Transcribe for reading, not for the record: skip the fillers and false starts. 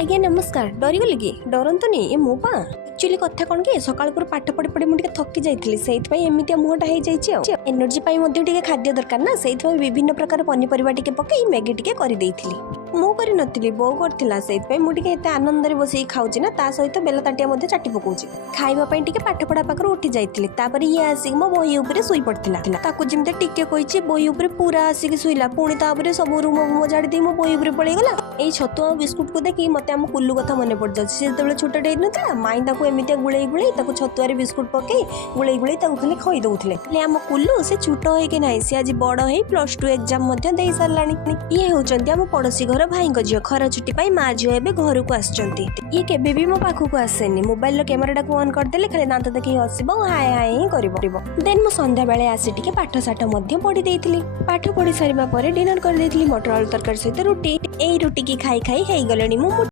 आज्ञा नमस्कार। डरीगली कि डरतुनि ए मो पा एक्चुअली कथा कौन कि सकाल पाठ पढ़ी पढ़ी मुझे थकी जाइए से एमती मुहटा हो जाए एनर्जी खाद्य दरकार ना से विभिन्न प्रकार पनीपरिया टी पकई मैगी टी कर मु कर नी बो कर मुझे आनंद बस खाऊँ ना ता सहित बेल ताटिया चाटी पकाऊँ खावाई टी पाठ पढ़ा पाखर उठी जाइए ये आसिक मो बही उपर शुई पड़ता जमी टिके कही बही उपर पूरा आसिक शुला पुणी तापर सब रूम मजाड़ी मो बही उपर पड़ेगला ये छतुआ बिस्कुट को देखिए मत आम कुल्लू कथा मन पड़ जाए छोटे ना माई एमती गुड़े गुड़े छतुआर बिस्कुट पकई गुड़े गुड़े खाली खई दौले आम कुल्लू से छोट होना सी आज बड़ हो +2 एग्जाम दे सारा ये होती आम पड़ोशी घर भाई झील खरा छुट्टी माँ झील ए घर को ये केबे भी मो पाखक आसेनी मोबाइल कैमेरा को ऑन करदे खाली दांत देखिए हसब हाय हाय ही देन मु संध्या बेले आसी टिके पाठ साठ पढ़ी देइथिली पाठ पढ़ी सारिबा परे डिनर कर देइथिली मटर आलू तरकारी सहित रुटी रुटी की खाई खाई गलणी मु